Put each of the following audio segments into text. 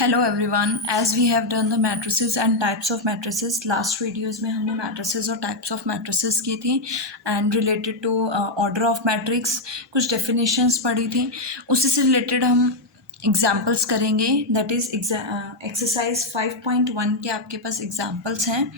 Hello everyone, as we have done the matrices and types of matrices. Last videos में हमने matrices और types of matrices की थी and related to order of matrix कुछ definitions पढ़ी थी। उसी से रिलेटेड हम एग्जांपल्स करेंगे। दैट इज़ एक्सरसाइज 5.1 के आपके पास एग्जांपल्स हैं।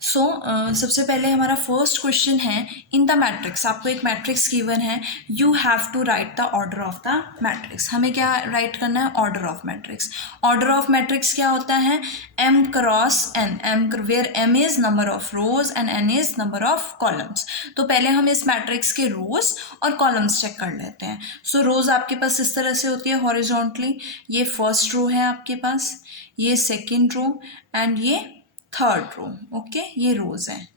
सबसे पहले हमारा फर्स्ट क्वेश्चन है, इन द मैट्रिक्स। आपको एक मैट्रिक्स गिवन है, you have to write the order of the matrix. हमें क्या राइट करना है? Order of matrix. Order of matrix क्या होता है? m cross n, where m is number of rows and n is number of columns. तो पहले हम इस मैट्रिक्स के रोज और कॉलम्स चेक कर लेते हैं। रोज आपके पास इस तरह से होती है हॉरिजॉन्टली। ये फर्स्ट रो है आपके पास, ये सेकेंड रो एंड ये थर्ड रो। ओके, ये रोज हैं।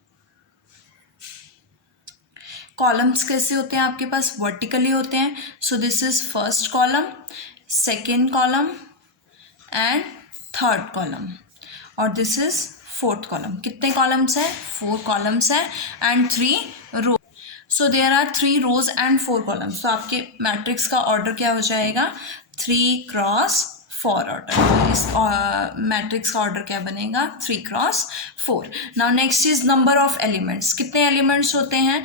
कॉलम्स कैसे होते हैं आपके पास? वर्टिकली होते हैं। So this is first column, second column and third column, और दिस इज फोर्थ कॉलम। कितने कॉलम्स हैं? 4 कॉलम्स हैं and 3 row. So there are 3 rows and 4 columns. तो आपके मैट्रिक्स का ऑर्डर क्या हो जाएगा? 3 क्रॉस 4 ऑर्डर। इस मैट्रिक्स का ऑर्डर क्या बनेगा? 3 cross 4। Now next is number of elements. कितने एलिमेंट्स होते हैं?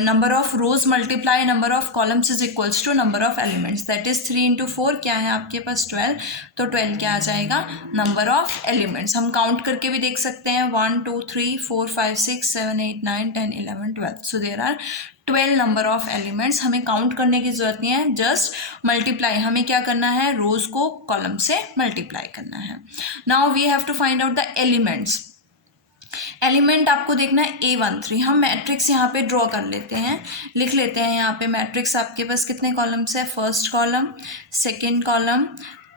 Number of rose multiply number of columns is equals to number of elements. That is 3 into 4 क्या है आपके पास? 12। तो 12 क्या आ जाएगा? Number of elements. हम काउंट करके भी देख सकते हैं, 1 2 3 4 5 6 7 8 9 10 11 12। So there are 12 number of elements. हमें काउंट करने की जरूरत नहीं है, जस्ट मल्टीप्लाई। हमें क्या करना है? रोज को कॉलम से मल्टीप्लाई करना है। Now we have to find out the elements. Element आपको देखना है A13। हम मैट्रिक्स यहाँ पे ड्रॉ कर लेते हैं, लिख लेते हैं यहाँ पे। मैट्रिक्स आपके पास कितने कॉलम्स है? First column, second column,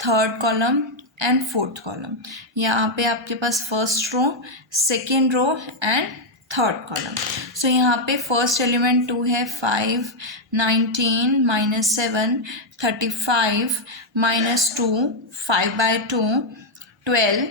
third column and fourth column. यहाँ पे आपके पास first row, second row and third column. So यहाँ पे फर्स्ट एलिमेंट 2 है, 5 19 minus 7 35 minus 2 5/2 12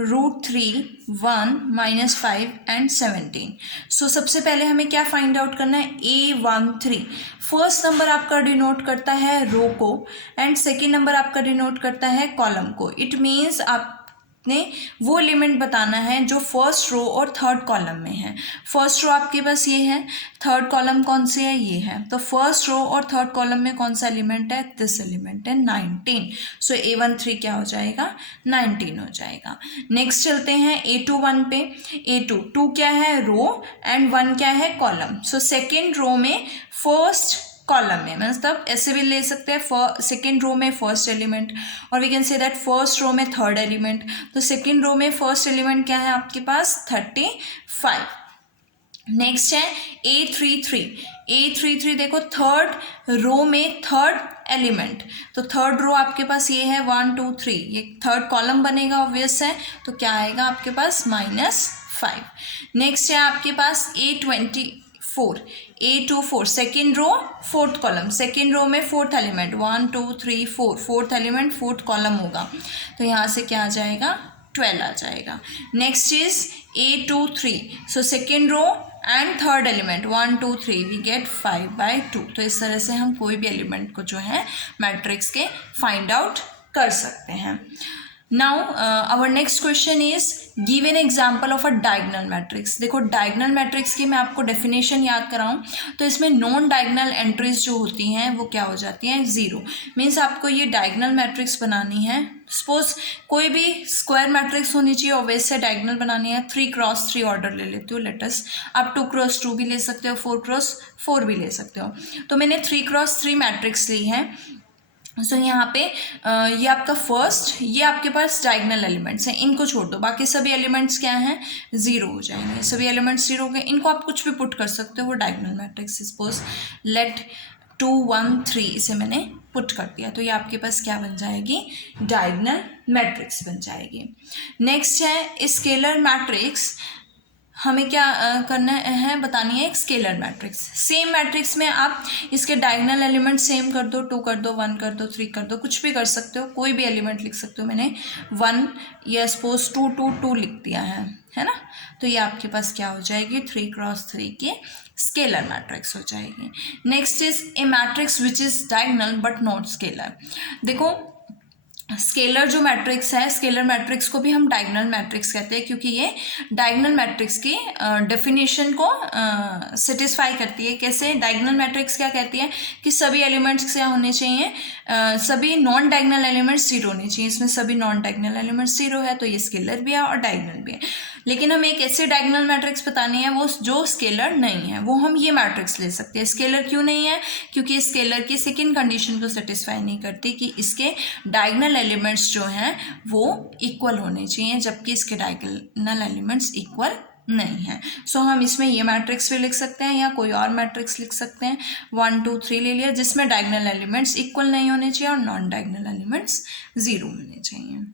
√3 1 minus 5 and 17। So सबसे पहले हमें क्या फाइंड आउट करना है? A13। फर्स्ट नंबर आपका डिनोट करता है रो को एंड सेकेंड नंबर आपका डिनोट करता है कॉलम को। इट मीन्स आपने वो एलिमेंट बताना है जो फर्स्ट रो और थर्ड कॉलम में है। फर्स्ट रो आपके पास ये है, थर्ड कॉलम कौन से है? ये है। तो फर्स्ट रो और थर्ड कॉलम में कौन सा एलिमेंट है? दिस एलिमेंट है 19। सो A13 क्या हो जाएगा? 19 हो जाएगा। नेक्स्ट चलते हैं A21 पे। A2 क्या है? रो एंड 1 क्या है? कॉलम। सो सेकेंड रो में फर्स्ट कॉलम में, मतलब ऐसे भी ले सकते हैं, सेकेंड रो में फर्स्ट एलिमेंट, और we can say that first row में थर्ड एलिमेंट। तो सेकेंड रो में फर्स्ट एलिमेंट क्या है आपके पास? 35। नेक्स्ट है A33। A33 देखो, थर्ड रो में थर्ड एलिमेंट। तो थर्ड रो आपके पास ये है 1 2 3, ये थर्ड कॉलम बनेगा, ऑब्वियस है। तो क्या आएगा आपके पास? -5। नेक्स्ट है आपके पास A24 second row fourth column. Second row में fourth element 1 2 3 4, fourth element fourth column होगा। तो यहाँ से क्या आ जाएगा? 12 आ जाएगा। Next is A23। So second row and third element 1 2 3, we get 5/2। तो इस तरह से हम कोई भी एलिमेंट को जो है मैट्रिक्स के फाइंड आउट कर सकते हैं। Now our next question is, give an example of a diagonal matrix. देखो, डायगनल मैट्रिक्स की मैं आपको डेफिनेशन याद कराऊं तो इसमें नॉन डायगनल एंट्रीज जो होती हैं वो क्या हो जाती हैं? 0। मीन्स आपको ये डायगनल मैट्रिक्स बनानी है। सपोज कोई भी स्क्वायर मैट्रिक्स होनी चाहिए, ऑब्वियस है डायगनल बनानी है। 3 क्रॉस 3 ऑर्डर ले लेती हूँ लेटस। आप 2 क्रॉस 2 भी ले सकते हो, 4 क्रॉस 4 भी ले सकते हो। तो मैंने 3 क्रॉस 3 मैट्रिक्स ली है। सो यहाँ पे ये आपका फर्स्ट, ये आपके पास डायगनल एलिमेंट्स हैं, इनको छोड़ दो, बाकी सभी एलिमेंट्स क्या हैं? 0 हो जाएंगे। सभी एलिमेंट्स 0 हो गए, इनको आप कुछ भी पुट कर सकते हो, वो डायगनल मैट्रिक्स। सपोज लेट 2 1 3, इसे मैंने पुट कर दिया, तो ये आपके पास क्या बन जाएगी? डायगनल मैट्रिक्स बन जाएगी। नेक्स्ट है स्केलर मैट्रिक्स। हमें क्या करना है? बतानी है एक स्केलर मैट्रिक्स। सेम मैट्रिक्स में आप इसके डायगनल एलिमेंट सेम कर दो, 2 कर दो, 1 कर दो, 3 कर दो, कुछ भी कर सकते हो, कोई भी एलिमेंट लिख सकते हो। मैंने 1 या सपोज 2 2 2 लिख दिया है ना। तो ये आपके पास क्या हो जाएगी? 3 क्रॉस 3 की स्केलर मैट्रिक्स हो जाएगी। Next is a matrix which is diagonal but not scalar. देखो, स्केलर जो मैट्रिक्स है, स्केलर मैट्रिक्स को भी हम डायगोनल मैट्रिक्स कहते हैं, क्योंकि ये डायगोनल मैट्रिक्स की डेफिनेशन को सेटिस्फाई करती है। कैसे? डायगोनल मैट्रिक्स क्या कहती है कि सभी एलिमेंट्स क्या होने चाहिए, सभी नॉन डायगोनल एलिमेंट्स जीरो होने चाहिए। इसमें सभी नॉन डायगोनल एलिमेंट्स जीरो है, तो ये स्केलर भी है और डायगोनल भी है। लेकिन हम एक ऐसे डायगोनल मैट्रिक्स बतानी है वो जो स्केलर नहीं है, वो हम ये मैट्रिक्स ले सकते हैं। स्केलर क्यों नहीं है? क्योंकि स्केलर की सेकंड कंडीशन को सेटिस्फाई नहीं करती कि इसके डायगोनल एलिमेंट्स जो हैं वो इक्वल होने चाहिए, जबकि इसके डायगोनल एलिमेंट्स इक्वल नहीं है। सो हम इसमें ये मैट्रिक्स भी लिख सकते हैं या कोई और मैट्रिक्स लिख सकते हैं। 1 2 3 ले लिया, जिसमें डायगोनल एलिमेंट्स इक्वल नहीं होने चाहिए और नॉन डायगोनल एलिमेंट्स जीरो होने चाहिए।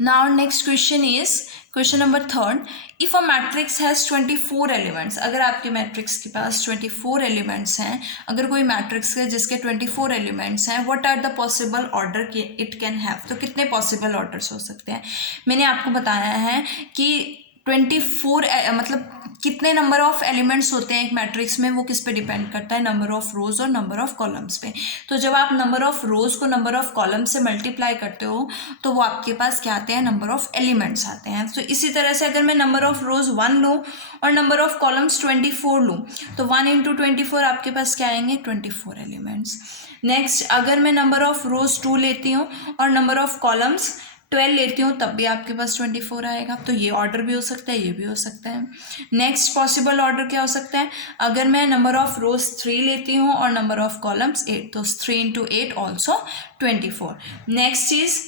Now next question is question number 3. If a matrix has 24 elements, अगर आपके मैट्रिक्स के पास 24 एलिमेंट्स हैं, अगर कोई मैट्रिक्स है जिसके 24 एलिमेंट्स हैं, what are the possible order it can have, तो कितने पॉसिबल ऑर्डर्स हो सकते हैं? मैंने आपको बताया है कि 24 मतलब कितने नंबर ऑफ एलिमेंट्स होते हैं एक मैट्रिक्स में, वो किस पे डिपेंड करता है? नंबर ऑफ रोज और नंबर ऑफ कॉलम्स पे। तो जब आप नंबर ऑफ रोज को नंबर ऑफ कॉलम्स से मल्टीप्लाई करते हो तो वो आपके पास क्या आते हैं? नंबर ऑफ एलिमेंट्स आते हैं। तो इसी तरह से अगर मैं नंबर ऑफ रोज 1 लूँ और नंबर ऑफ कॉलम्स 24 लूँ, तो 1 × 24 आपके पास क्या आएंगे? 24 एलिमेंट्स। नेक्स्ट, अगर मैं नंबर ऑफ रोज 2 लेती हूँ और नंबर ऑफ कॉलम्स 12 लेती हूँ, तब भी आपके पास 24 आएगा। तो ये ऑर्डर भी हो सकता है, ये भी हो सकता है। नेक्स्ट पॉसिबल ऑर्डर क्या हो सकता है? अगर मैं नंबर ऑफ रोज 3 लेती हूँ और नंबर ऑफ कॉलम्स 8, तो 3 × 8 also 24। Next is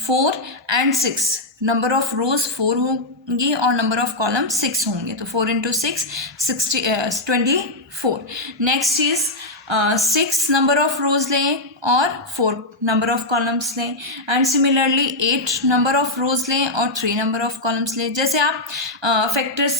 4 and 6, number of रोज 4 होंगी और नंबर ऑफ कॉलम 6 होंगे, तो 4 × 6 24। नेक्स्ट इज 6 नंबर ऑफ रोज लें और 4 नंबर ऑफ कॉलम्स लें, एंड सिमिलरली 8 नंबर ऑफ रोज लें और 3 नंबर ऑफ कॉलम्स लें। जैसे आप फैक्टर्स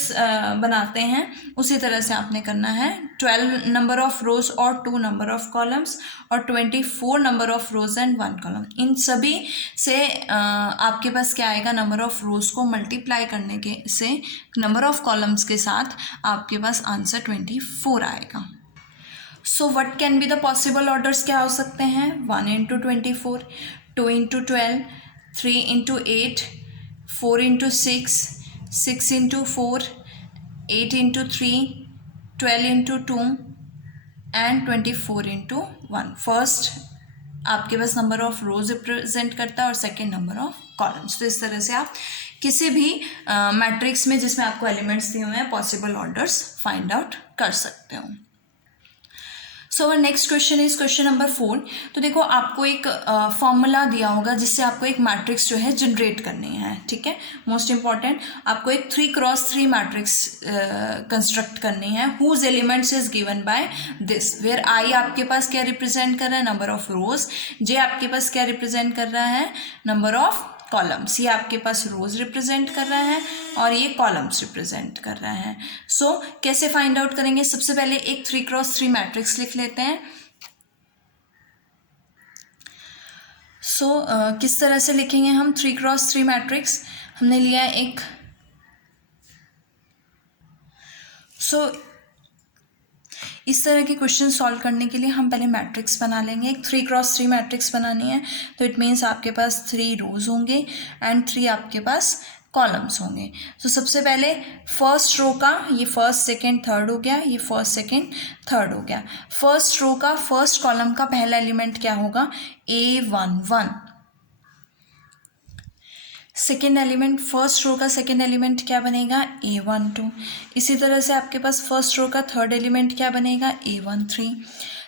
बनाते हैं उसी तरह से आपने करना है। 12 नंबर ऑफ रोज और 2 नंबर ऑफ कॉलम्स और 24 number of rows and 1 column. इन सभी से आपके पास क्या आएगा? नंबर ऑफ रोज को मल्टीप्लाई करने के से नंबर ऑफ कॉलम्स के साथ आपके पास आंसर 24 आएगा। So what can be the possible orders? क्या हो सकते हैं? 1 × 24, 2 × 12, 3 × 8, 4 × 6, 6 × 4, 8 × 3, 12 × 2 एंड 24 × 1। फर्स्ट आपके पास नंबर ऑफ रोज रिप्रेजेंट करता है और सेकेंड नंबर ऑफ कॉलम्स। तो इस तरह से आप किसी भी मैट्रिक्स में जिसमें आपको एलिमेंट्स दिए हुए हैं पॉसिबल ऑर्डर्स फाइंड आउट कर सकते हो। So our next question is question number 4। तो देखो, आपको एक फॉर्मूला दिया होगा जिससे आपको एक मैट्रिक्स जो है जनरेट करनी है। ठीक है, मोस्ट इंपॉर्टेंट, आपको एक 3 × 3 मैट्रिक्स कंस्ट्रक्ट करनी है whose elements is given by this, where I आपके पास क्या रिप्रेजेंट कर रहा है? नंबर ऑफ रोज। जे आपके पास क्या रिप्रेजेंट कर रहा है? Number of columns. ये आपके पास रोज रिप्रेजेंट कर रहा है और ये कॉलम्स रिप्रेजेंट कर रहा है। सो कैसे फाइंड आउट करेंगे? सबसे पहले एक 3 × 3 मैट्रिक्स लिख लेते हैं। सो किस तरह से लिखेंगे हम 3 × 3 मैट्रिक्स? हमने लिया है एक, इस तरह के क्वेश्चन सॉल्व करने के लिए हम पहले मैट्रिक्स बना लेंगे। एक 3 × 3 मैट्रिक्स बनानी है, तो इट मीन्स आपके पास 3 रोज होंगे एंड 3 आपके पास कॉलम्स होंगे। तो सबसे पहले फर्स्ट रो का ये फर्स्ट सेकंड थर्ड हो गया, ये फर्स्ट सेकंड थर्ड हो गया। फर्स्ट रो का फर्स्ट कॉलम का पहला एलिमेंट क्या होगा? A11। सेकेंड एलिमेंट, फर्स्ट रो का सेकेंड एलिमेंट क्या बनेगा? A12। इसी तरह से आपके पास फर्स्ट रो का थर्ड एलिमेंट क्या बनेगा? A13।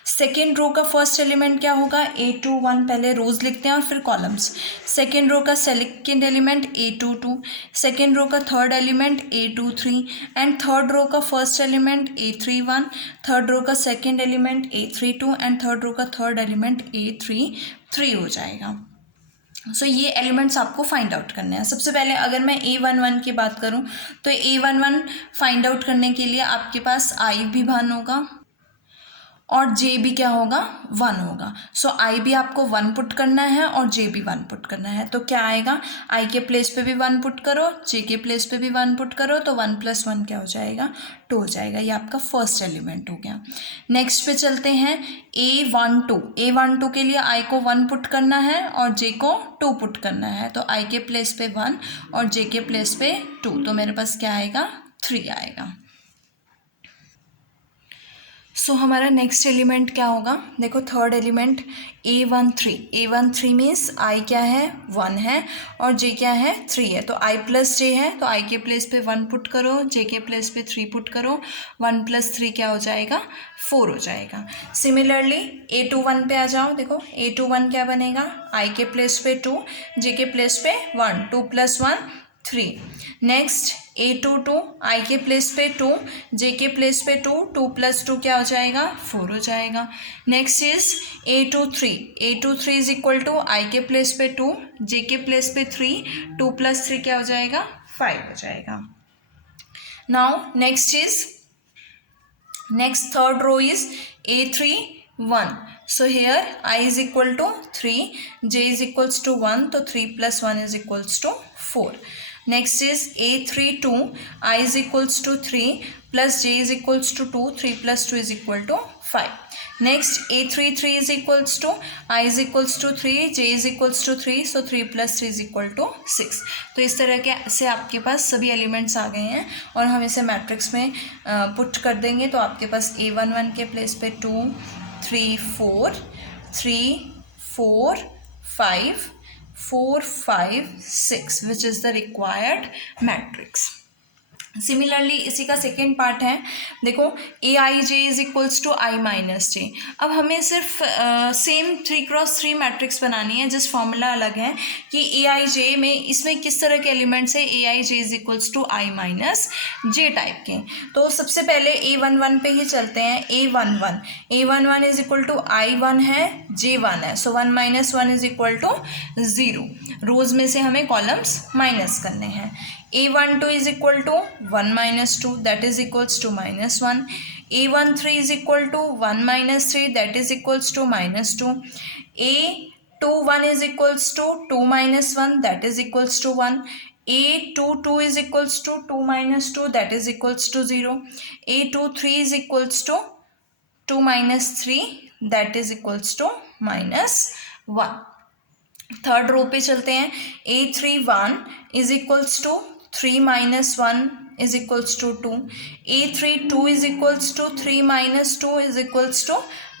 सेकेंड रो का फर्स्ट एलिमेंट क्या होगा? A21। पहले रोज लिखते हैं और फिर कॉलम्स। सेकेंड रो का second element A22, second row का third element A23 and third row का first element A31, third row का second element A32 and third row का थर्ड एलिमेंट A33 हो जाएगा। सो ये एलिमेंट्स आपको फाइंड आउट करने हैं। सबसे पहले अगर मैं A11 की बात करूं तो A11 फाइंड आउट करने के लिए आपके पास I भी वन होगा और जे भी क्या होगा, 1 होगा। सो आई भी आपको 1 पुट करना है और जे भी 1 पुट करना है। तो क्या आएगा, आई के प्लेस पे भी 1 पुट करो, जे के प्लेस पे भी 1 पुट करो, तो 1 + 1 क्या हो जाएगा, 2 हो जाएगा। ये आपका फर्स्ट एलिमेंट हो गया। नेक्स्ट पे चलते हैं, A12 के लिए आई को 1 पुट करना है और जे को 2 पुट करना है। तो आई के प्लेस पे 1 और जे के प्लेस पे 2, तो मेरे पास क्या आएगा, 3 आएगा। सो हमारा नेक्स्ट एलिमेंट क्या होगा, देखो third element A13 means I क्या है, 1 है और जे क्या है, 3 है। तो आई प्लस जे है, तो आई के प्लेस पे 1 पुट करो, जे के प्लेस पे 3 पुट करो, 1 + 3 क्या हो जाएगा, 4 हो जाएगा। सिमिलरली A21 पे आ जाओ, देखो A21 क्या बनेगा, आई के प्लेस पे 2, जे के प्लेस पे 1, 2 + 1 3। नेक्स्ट A22 आई के प्लेस पे 2, जे के प्लेस पे 2, 2 + 2 क्या हो जाएगा, 4 हो जाएगा। Next is A23 is equal to i के प्लेस पे 2, जे के प्लेस पे 3, 2 + 3 क्या हो जाएगा, 5 हो जाएगा। Now next third row is A31. So here I is equal to 3, j is equals to 1, तो 3 + 1 is equals to 4. Next is A32, I is equals to 3 plus j is equals to 2, 3 + 2 is equal to 5. Next A33 is equals to I is equals to 3, j is equals to 3, so 3 + 3 is equal to 6. तो इस तरह के से आपके पास सभी elements आ गए हैं और हम इसे मैट्रिक्स में पुट कर देंगे। तो आपके पास A11 के प्लेस पे 2 3 4 3 4 5 4 5 6 which is the required matrix. Similarly इसी का सेकेंड पार्ट है, देखो AI j is equals to I - j। अब हमें सिर्फ सेम 3x3 मैट्रिक्स बनानी है, जिस फॉर्मूला अलग है कि AI j में इसमें किस तरह के एलिमेंट्स है, AI j is equals to I - j type के। तो सबसे पहले A11 पे ही चलते हैं। A11 is equal to I1 है, J1 है, सो 1 - 1 इज इक्वल टू 0। रोज में से हमें कॉलम्स माइनस करने हैं। A12 is equal to 1 - 2, that is equals to -1. A13 is equal to 1 - 3, that is equals to -2. A21 is equals to 2 - 1, that is equals to 1. A22 is equals to 2 - 2, that is equals to 0. A23 is equals to 2 - 3, that is equals to -1. Third row पे चलते हैं। A31 is equals to 3 - 1 is equals to 2. A32 is equals to 3 - 2 is equals to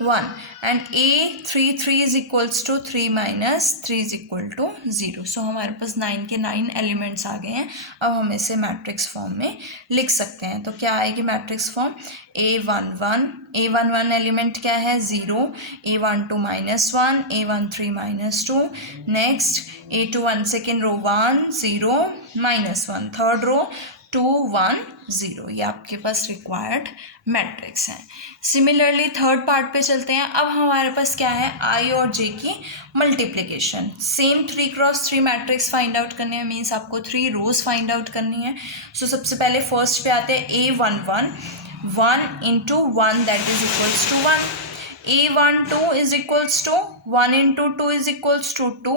1 and A33 is equals to 3 - 3 is equal to 0। So हमारे पास 9 के 9 elements आ गए हैं। अब हम इसे मैट्रिक्स फॉर्म में लिख सकते हैं। तो क्या आएगी मैट्रिक्स फॉर्म, A11 एलिमेंट क्या है, 0, A12 -1, A13 -2, next A21 second row 1 0 -1, third row 2 1 0। ये आपके पास रिक्वायर्ड मैट्रिक्स है। सिमिलरली थर्ड पार्ट पे चलते हैं। अब हमारे पास क्या है, आई और जे की multiplication. Same 3x3 matrix find out करने हैं, मीन्स आपको 3 रोज फाइंड आउट करनी है। सो सबसे पहले फर्स्ट पे आते हैं A11 1 × 1 that is equals to 1. A12 is equals to 1 × 2 is equals to 2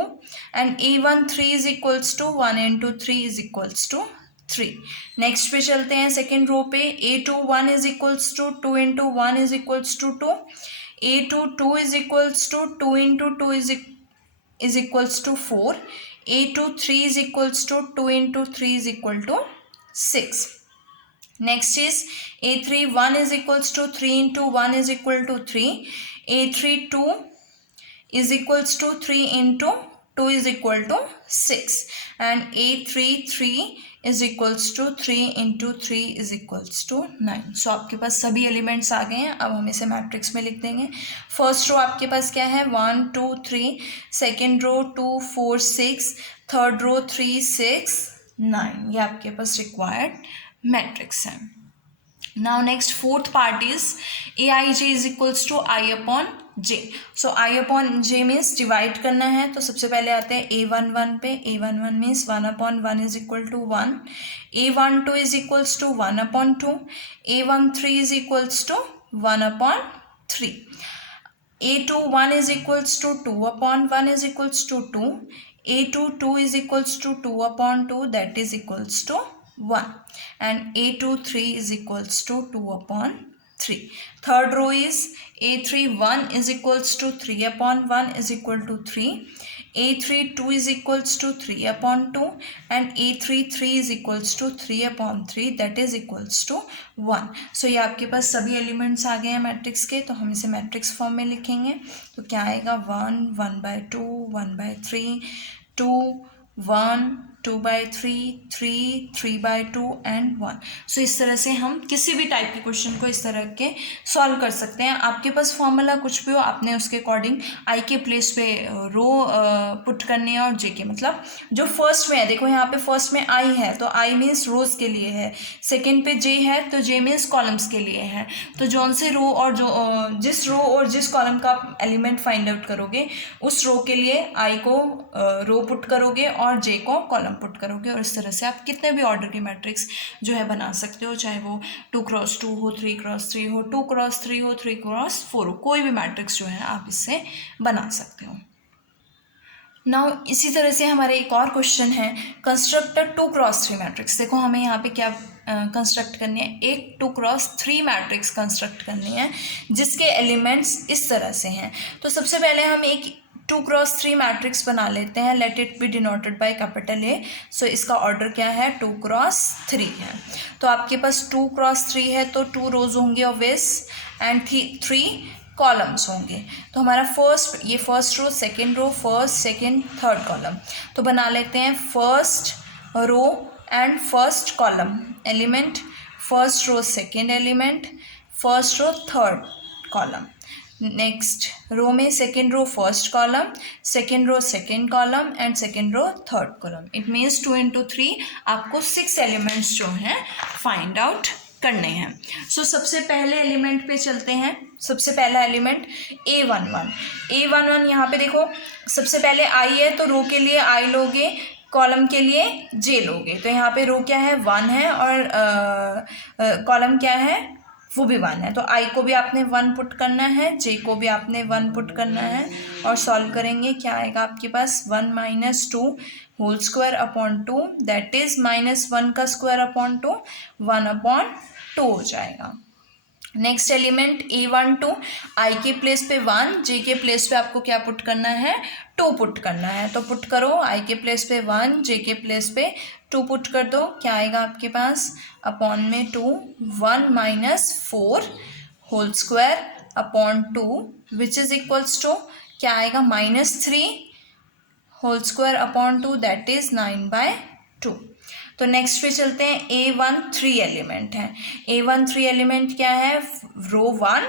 and A13 is equals to 1 × 3 is equals to 3. Next पे चलते हैं सेकेंड रो पे। A21 is equals to 2 × 1 is equals to 2. A22 is equals to 2 × 2 is equals to 4. A23 is equals to 2 × 3 is equal to 6. Next is A31 is equals to 3 × 1 is equal to 3. A32 is equals to 3 × 2 is equal to 6 and A33 is equals to 3 × 3 is equals to 9. सो आपके पास सभी elements आ गए हैं। अब हम इसे matrix में लिख देंगे। फर्स्ट रो आपके पास क्या है, 1 2 3, सेकेंड रो 2 4 6, थर्ड रो 3 6 9। ये आपके पास रिक्वायर्ड मैट्रिक्स है। Now next fourth part is AIJ is equals to I/J। So I/J means divide करना है। तो सबसे पहले आते हैं A11 पे। A11 means 1/1 is equal to 1. A12 is equals to 1/2. A13 is equals to 1/2. 3. A2 1 is equals to 2 upon 1 is equals to 2. A2 2 is equals to 2 upon 2, that is equals to 1. And A2 3 is equals to 2 upon 3. Third row is A3 1 is equals to 3 upon 1 is equal to 3. A3 2 is equals to 3 upon 2 and A3 3 is equals to 3 upon 3, that is equals to 1. सो ये आपके पास सभी elements आ गए हैं matrix के, तो हम इसे matrix form में लिखेंगे. तो क्या आएगा 1 1/2 1/3 2 1 2/3 3 3/2 एंड 1. सो इस तरह से हम किसी भी टाइप के क्वेश्चन को इस तरह के सॉल्व कर सकते हैं. आपके पास फॉर्मूला कुछ भी हो, आपने उसके अकॉर्डिंग आई के प्लेस पे रो पुट करनी है और जे के, मतलब जो फर्स्ट में है, देखो यहाँ पे फर्स्ट में आई है तो आई मीन्स रोज के लिए है, सेकेंड पे जे है तो जे मीन्स कॉलम्स के लिए है. तो जौन से रो और जो जिस रो और जिस कॉलम का आप एलिमेंट फाइंड आउट करोगे उस रो के लिए आई को रो पुट करोगे और जे को कॉलम पुट करोगे, और इस तरह से आप कितने भी ऑर्डर की मैट्रिक्स जो है बना सकते हो, चाहे वो 2x2 हो, 3x3 हो, 2x3 हो, 3x4 हो, कोई भी मैट्रिक्स जो है आप इससे बना सकते हो. नाउ इसी तरह से हमारे एक और क्वेश्चन है, कंस्ट्रक्ट 2x3 मैट्रिक्स. देखो हमें यहाँ पे क्या कंस्ट्रक्ट करनी है, एक 2x3 मैट्रिक्स कंस्ट्रक्ट करनी है जिसके एलिमेंट्स इस तरह से हैं. तो सबसे पहले हम एक 2x3 मैट्रिक्स बना लेते हैं. Let it be denoted by capital A. So इसका ऑर्डर क्या है, 2x3 है. तो आपके पास 2x3 है तो 2 रोज होंगे ऑब्वियस एंड 3 कॉलम्स होंगे. तो हमारा ये first row, second row, first second third column. तो बना लेते हैं first row and first column element, first row second element, first row third column. Next row में second row first column, second row second column and second row third column. It means 2 × 3 आपको 6 elements जो हैं find out करने हैं. सो सबसे पहले element पे चलते हैं. सबसे पहला एलिमेंट A11 यहाँ पे देखो सबसे पहले आई है तो रो के लिए आई लोगे, कॉलम के लिए जे लोगे. तो यहाँ पे रो क्या है 1 है और कॉलम क्या है वो भी 1 है. तो आई को भी आपने 1 पुट करना है, जे को भी आपने 1 पुट करना है और सॉल्व करेंगे. क्या आएगा आपके पास 1 - 2 whole square upon 2, that is -1 का स्क्वायर अपॉन 2, 1/2 हो जाएगा. नेक्स्ट एलिमेंट A12, आई के प्लेस पे 1, जे के प्लेस पे आपको क्या पुट करना है 2 पुट करना है. तो पुट करो, आई के प्लेस पे 1, जे के प्लेस पे 2 पुट कर दो. क्या आएगा आपके पास अपॉन में 2, 1 - 4 whole square upon 2 which is equals to क्या आएगा -3 whole square upon 2, that is 9/2. तो नेक्स्ट पे चलते हैं. A13 एलिमेंट है. A13 एलिमेंट क्या है, रो 1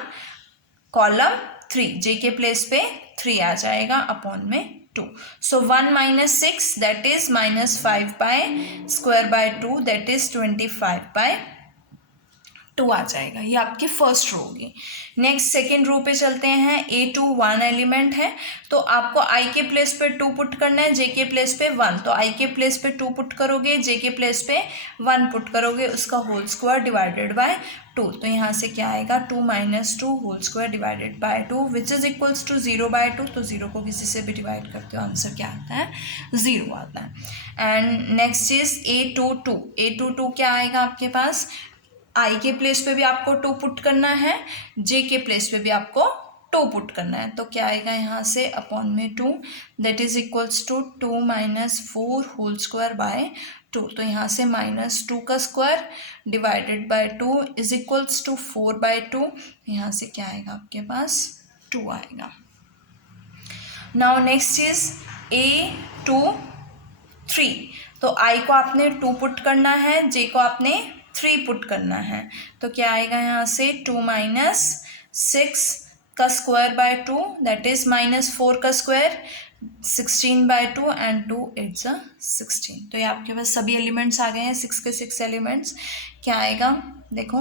कॉलम 3, जे के प्लेस पे 3 आ जाएगा अपॉन में 2. सो 1 - 6 दैट इज -5/2 दैट इज 25/2 आ जाएगा. ये आपकी फर्स्ट रो होगी. नेक्स्ट सेकेंड रो पे चलते हैं. A21 एलिमेंट है तो आपको आई के प्लेस पे 2 पुट करना है, जे के प्लेस पे 1. तो आई के प्लेस पे 2 पुट करोगे, जे के प्लेस पे 1 पुट करोगे, उसका होल स्क्वायर डिवाइडेड बाय 2. तो यहाँ से क्या आएगा 2 - 2 whole square divided by 2 which is equals to 0/2. तो 0 को किसी से भी डिवाइड करते हो आंसर क्या आता है 0 आता है. एंड नेक्स्ट इज A22 क्या आएगा आपके पास, आई के प्लेस पे भी आपको 2 पुट करना है, जे के प्लेस पे भी आपको 2 पुट करना है. तो क्या आएगा यहाँ से अपॉन में 2 that is equals to 2 - 4 whole square by 2. तो यहाँ से -2 का square divided by 2 is equals to 4/2. यहाँ से क्या आएगा आपके पास 2 आएगा. Now next is A23. तो आई को आपने 2 पुट करना है, जे को आपने 3 पुट करना है. तो क्या आएगा यहाँ से 2 - 6 का स्क्वायर बाय 2 दैट इज -4 का स्क्वायर 16/2 एंड 2 × 16. तो ये आपके पास सभी एलिमेंट्स आ गए हैं, 6 के 6 एलिमेंट्स. क्या आएगा देखो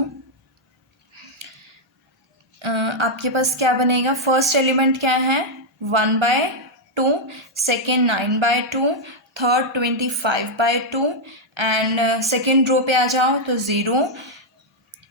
आपके पास क्या बनेगा, फर्स्ट एलिमेंट क्या है 1/2, second 9/2, third 25/2 and second row पे आ जाओ तो 0,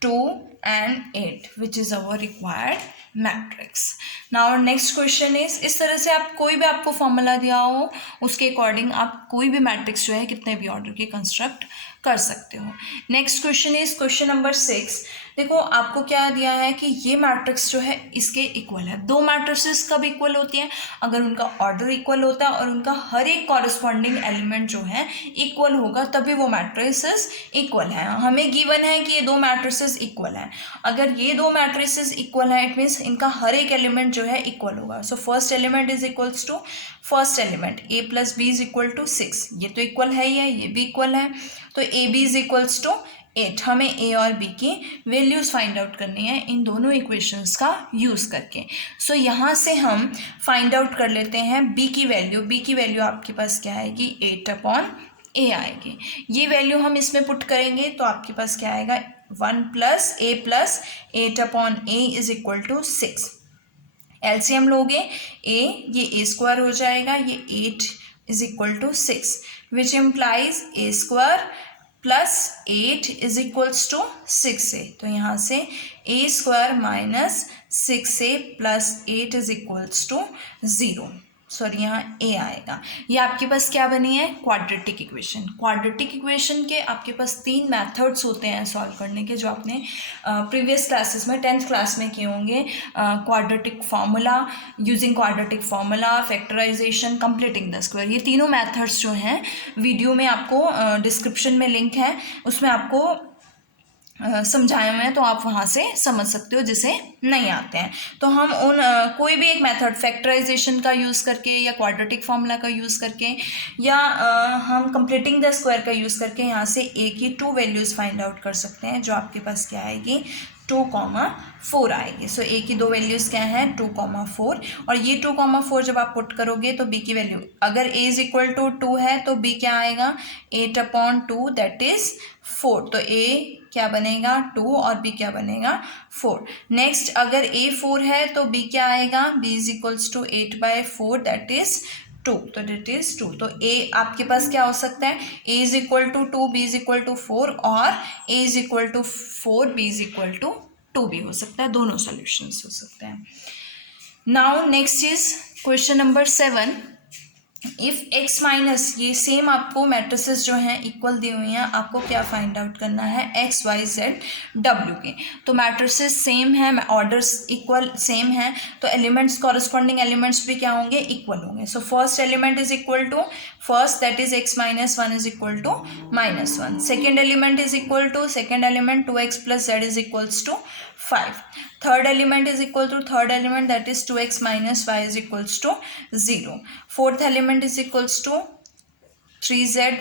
2 and 8 which is our required matrix. Now next question इस तरह से आप कोई भी आपको फॉर्मूला दिया हो उसके अकॉर्डिंग आप कोई भी मैट्रिक्स जो है कितने भी ऑर्डर के कंस्ट्रक्ट कर सकते हो। Next question question number 6। देखो आपको क्या दिया है कि ये मैट्रिक्स जो है इसके इक्वल है। दो मैट्रिसेस कब इक्वल होती हैं? अगर उनका ऑर्डर इक्वल होता है और उनका हर एक कॉरस्पॉन्डिंग एलिमेंट जो है इक्वल होगा तभी वो मैट्रिसेस इक्वल है। हमें गिवन है कि ये दो मैट्रिसेस इक्वल हैं। अगर ये दो मैट्रिसेस इक्वल है इट मीन्स इनका हर एक एलिमेंट जो है इक्वल होगा। So first element is equals to first element a plus b is equal to 6। ये तो इक्वल है ही है, ये भी इक्वल है, तो a b is equals to 8। हमें a और b की वैल्यूज फाइंड आउट करनी है इन दोनों इक्वेशंस का यूज़ करके। सो यहाँ से हम फाइंड आउट कर लेते हैं b की वैल्यू। b की वैल्यू आपके पास क्या आएगी? 8/a आएगी। ये वैल्यू हम इसमें पुट करेंगे तो आपके पास क्या आएगा? 1 plus 8/a is equal to 6। LCM लोगे ये a स्क्वायर हो जाएगा, ये 8 is equal to 6 which implies a square plus 8 is equals to 6a। तो यहाँ से a square minus 6a plus 8 is equals to 0। Sorry यहाँ a आएगा। ये आपके पास क्या बनी है? Quadratic equation. क्वाड्रेटिक इक्वेशन के आपके पास 3 मेथड्स होते हैं सॉल्व करने के, जो आपने प्रीवियस क्लासेस में 10th क्लास में किए होंगे। Quadratic formula, using quadratic formula, factorization, completing the square. ये तीनों मेथड्स जो हैं वीडियो में आपको डिस्क्रिप्शन में लिंक है, उसमें आपको समझाए हुए हैं, तो आप वहाँ से समझ सकते हो जिसे नहीं आते हैं। तो हम उन कोई भी एक मेथड फैक्टराइजेशन का यूज़ करके या क्वाड्रेटिक फार्मूला का यूज़ करके या हम कंप्लीटिंग द स्क्वायर का यूज़ करके यहाँ से a की 2 वैल्यूज़ फाइंड आउट कर सकते हैं, जो आपके पास क्या आएगी? 2,4 आएगी। सो a की 2 वैल्यूज़ क्या हैं? 2,4। और ये 2,4 जब आप पुट करोगे तो b की वैल्यू, अगर a इज इक्वल टू 2 है तो b क्या आएगा? 8/2 दैट इज 4। तो a क्या बनेगा? 2 और b क्या बनेगा? 4। नेक्स्ट अगर a 4 है तो b क्या आएगा? b is equals to 8/4 that is 2। तो डेट इज 2। तो a आपके पास क्या हो सकता है? a is equal to 2, b is equal to 4 और a is equal to 4, b is equal to 2 भी हो सकता है। दोनों सॉल्यूशंस हो सकते हैं। Now next is question number 7। If x minus, ये सेम आपको मैट्रिसेस जो हैं इक्वल दी हुई हैं, आपको क्या फाइंड आउट करना है? x y z w के। तो मैट्रिसेस सेम है, ऑर्डर्स इक्वल सेम है, तो एलिमेंट्स, कॉरस्पॉन्डिंग एलिमेंट्स भी क्या होंगे? इक्वल होंगे। So first element is equal to first that is x minus 1 is equal to -1। Second element is equal to second element 2x plus z is equals to 5। Third element is equal to third element that is 2x minus y is equals to 0। Fourth element is equals to 3z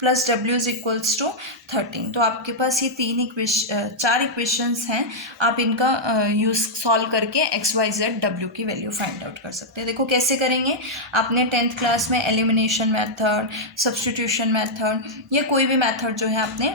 plus w is equals to 13। तो आपके पास ये 4 equations हैं, आप इनका use solve करके x y z w की value find out कर सकते हैं। देखो कैसे करेंगे। आपने 10th क्लास में एलिमिनेशन मेथड, सब्स्टिट्यूशन मेथड, ये कोई भी मेथड जो है आपने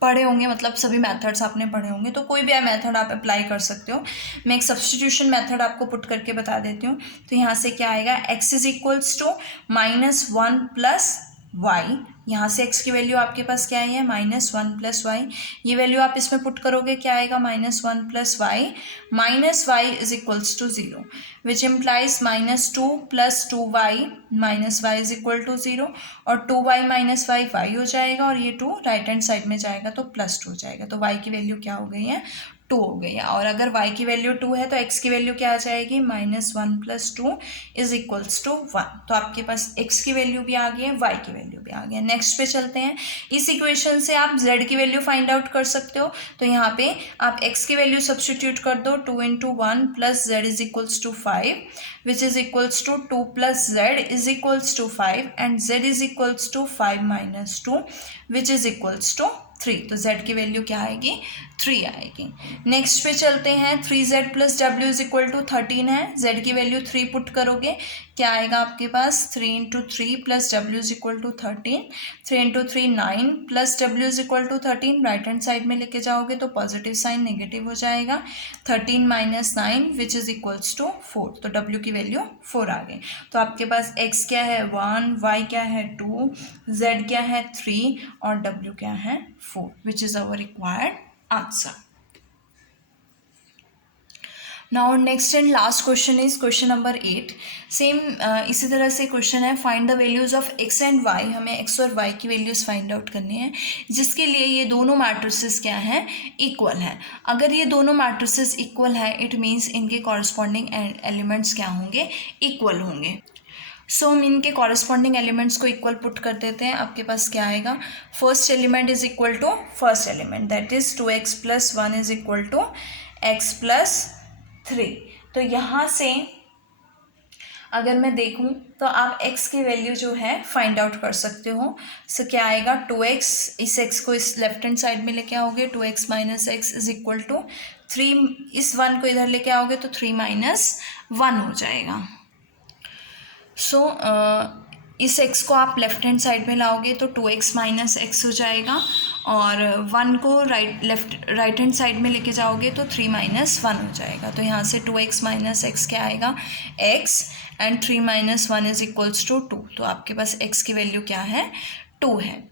पढ़े होंगे, मतलब सभी मेथड्स आपने पढ़े होंगे, तो कोई भी मेथड आप अप्लाई कर सकते हो। मैं एक सब्स्टिट्यूशन मेथड आपको पुट करके बता देती हूँ। तो यहाँ से क्या आएगा? x is equals to -1 plus y। यहाँ से x की वैल्यू आपके पास क्या आई है? -1 प्लस y। ये वैल्यू आप इसमें पुट करोगे, क्या आएगा? -1 plus y minus y is equals to 0 which implies -2 plus 2y minus y is equal to 0। और 2y माइनस y y हो जाएगा और ये 2 राइट हैंड साइड में जाएगा तो +2 हो जाएगा। तो y की वैल्यू क्या हो गई है? 2 हो गई है। और अगर y की वैल्यू 2 है तो x की वैल्यू क्या आ जाएगी? -1 प्लस 2 इज इक्वल्स टू 1। तो आपके पास x की वैल्यू भी आ गई है, y की वैल्यू भी आ गई है। नेक्स्ट पे चलते हैं। इस इक्वेशन से आप z की वैल्यू फाइंड आउट कर सकते हो। तो यहाँ पे आप x की वैल्यू सब्स्टिट्यूट कर दो, 2 × 1 plus z is equals to 5 which is equals to 2 plus z is equals to 5 and z is equals to 5 minus 2 which is equals to 3। तो z की वैल्यू क्या आएगी? 3 आएगी। नेक्स्ट पे चलते हैं। 3z plus w is equal to 13 है। z की वैल्यू 3 पुट करोगे, क्या आएगा आपके पास? 3 × 3 plus w is equal to 13। 3 × 3 9 plus w is equal to 13। Right hand side में लेके जाओगे तो पॉजिटिव साइन नेगेटिव हो जाएगा। 13 minus 9 which is equals to 4। तो w की वैल्यू 4 आ गई। तो आपके पास x क्या है? 1, y क्या है? 2, z क्या है? 3 और w क्या है? 4 which is our required answer. Now next and last question is question number 8। Same इसी तरह से क्वेश्चन है, find the values of x and y. हमें एक्स और वाई की वैल्यूज फाइंड आउट करनी है, जिसके लिए ये दोनों मैट्रिसेस क्या हैं, इक्वल है। अगर ये दोनों मैट्रिसेस इक्वल है, इट मीन्स इनके कॉरस्पॉन्डिंग एलिमेंट्स क्या होंगे, इक्वल होंगे। सो हम इनके कॉरस्पॉन्डिंग एलिमेंट्स को इक्वल पुट कर देते हैं। आपके पास क्या आएगा, first element is equal to first element, that is 2x + 1 is equal to x + 3। तो यहाँ से अगर मैं देखूँ तो आप x की वैल्यू जो है फाइंड आउट कर सकते हो। सो क्या आएगा, 2x, इस x को इस लेफ्ट हैंड साइड में लेके आओगे, 2x - x is equal to 3, इस 1 को इधर लेके आओगे तो 3 - 1 हो जाएगा। सो इस x को आप लेफ्ट हैंड साइड में लाओगे तो 2x - x हो जाएगा, और 1 को राइट हैंड साइड में लेके जाओगे तो 3 - 1 हो जाएगा। तो यहाँ से 2x - x क्या आएगा, x, and 3 - 1 is equals to 2। तो आपके पास x की वैल्यू क्या है, 2 है।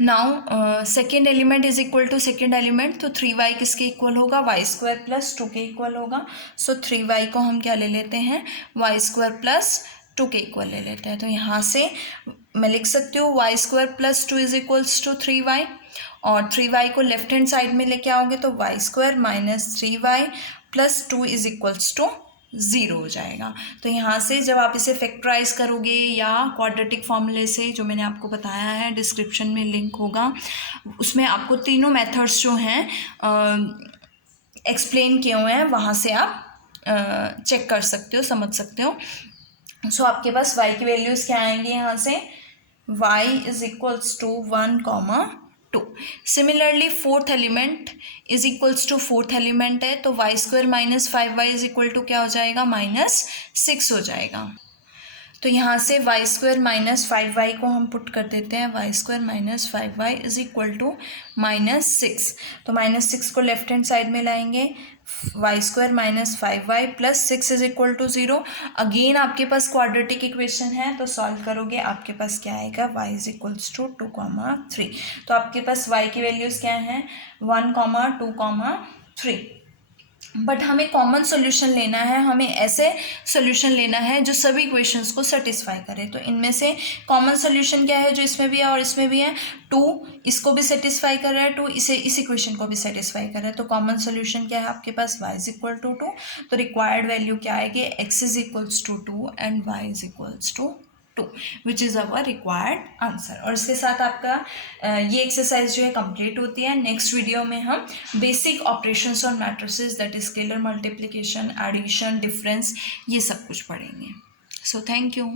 Now second element is equal to second element, तो 3y किसके इक्वल होगा, y² + 2 के इक्वल होगा। सो 3y को हम क्या ले लेते हैं, y² + 2 के इक्वल ले लेते हैं। तो यहाँ से मैं लिख सकती हूँ y² + 2 is equals to 3y, और 3y को लेफ्ट हैंड साइड में लेके आओगे तो y² - 3y + 2 is equals to 0 हो जाएगा। तो यहाँ से जब आप इसे फैक्टराइज करोगे या क्वाड्रेटिक फॉर्मूले से, जो मैंने आपको बताया है, डिस्क्रिप्शन में लिंक होगा, उसमें आपको तीनों मेथड्स जो हैं एक्सप्लेन किए हुए हैं, वहाँ से आप चेक कर सकते हो, समझ सकते हो। सो आपके पास y की वैल्यूज़ क्या आएंगी, यहाँ से y is equals to 1, 2। Similarly fourth element is equals to fourth element है, तो y² - 5y is equal to क्या हो जाएगा, -6 हो जाएगा। तो यहाँ से y² - 5y को हम पुट कर देते हैं, y² - 5y is equal to -6। तो -6 को लेफ्ट हैंड साइड में लाएंगे, y² - 5y + 6 is equal to 0। Again आपके पास क्वाड्रेटिक इक्वेशन है, तो सॉल्व करोगे आपके पास क्या आएगा, y इज इक्वल्स टू 2, 3। तो आपके पास y की वैल्यूज़ क्या हैं, 1, 2, 3। बट हमें कॉमन सोल्यूशन लेना है, हमें ऐसे सोल्यूशन लेना है जो सभी इक्वेशंस को सेटिस्फाई करे। तो इनमें से कॉमन सोल्यूशन क्या है, जो इसमें भी है और इसमें भी है, 2 इसको भी सेटिस्फाई कर रहा है, 2 इस इक्वेशन को भी सेटिस्फाई कर रहा है। तो कॉमन सोल्यूशन क्या है आपके पास, y इज इक्वल टू 2। तो रिक्वायर्ड वैल्यू क्या आएगी, x is equals to 2 and y is equals to 2, which is our required answer. और इसके साथ आपका ये एक्सरसाइज जो है कंप्लीट होती है। नेक्स्ट वीडियो में हम basic operations on matrices, that is scalar multiplication, addition, difference, ये सब कुछ पढ़ेंगे। So thank you.